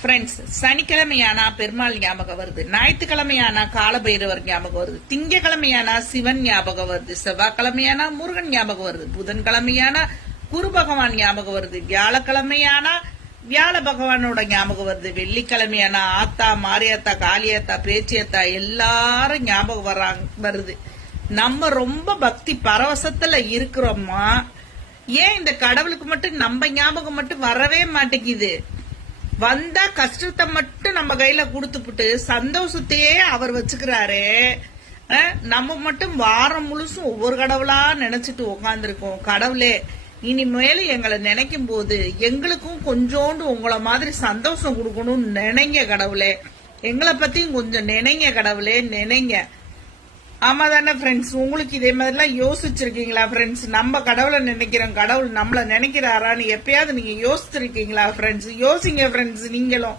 Friends, சனிக்கிழமையானா Perumal ஞாபகம் வருது, ஞாயிற்றுக்கிழமையானா காலபைரவர் ஞாபகம் வருது, திங்கக்கிழமையானா சிவன் ஞாபகம் வருது, செவ்வாய்க்கிழமையானா முருகன் ஞாபகம் வருது, புதன்கிழமையானா குரு பகவான் ஞாபகம் வருது, வியாழக்கிழமையானா வியாழ பகவானோட ஞாபகம் வருது, வெள்ளிக்கிழமையானா ஆத்தா, மாரியாத்தா, காளியாத்தா, பேச்சியாத்தா எல்லாரும் ஞாபகம் வருது. நம்ம ரொம்ப பக்தி பரவசத்துல இருக்கிறோமா? ஏன் இந்த கடவுளுக்கு மட்டும் நம்ம ஞாபகம் மட்டும் வரவே மாட்டேங்குது? வந்தா கஷ்டத்தை மட்டும் நம்ம கையில கொடுத்துப்புட்டு சந்தோஷத்தையே அவர் வச்சுக்கிறாரு. நம்ம மட்டும் வாரம் முழுசும் ஒவ்வொரு கடவுளா நினைச்சிட்டு உட்காந்துருக்கோம். கடவுளே, இனிமேல எங்களை நினைக்கும் போது எங்களுக்கும் கொஞ்சோண்டு உங்களை மாதிரி சந்தோஷம் கொடுக்கணும்னு நினைங்க கடவுளே. எங்களை பத்தியும் கொஞ்சம் நினைங்க கடவுளே, நினைங்க. ஆமா தானே ஃப்ரெண்ட்ஸ்? உங்களுக்கு இதே மாதிரிலாம் யோசிச்சிருக்கீங்களா ஃப்ரெண்ட்ஸ்? நம்ம கடவுளை நினைக்கிறோம், கடவுள் நம்மள நினைக்கிறாரான்னு எப்பயாவது நீங்க யோசிச்சிருக்கீங்களா ஃப்ரெண்ட்ஸ்? யோசிங்க ஃப்ரெண்ட்ஸ் நீங்களும்.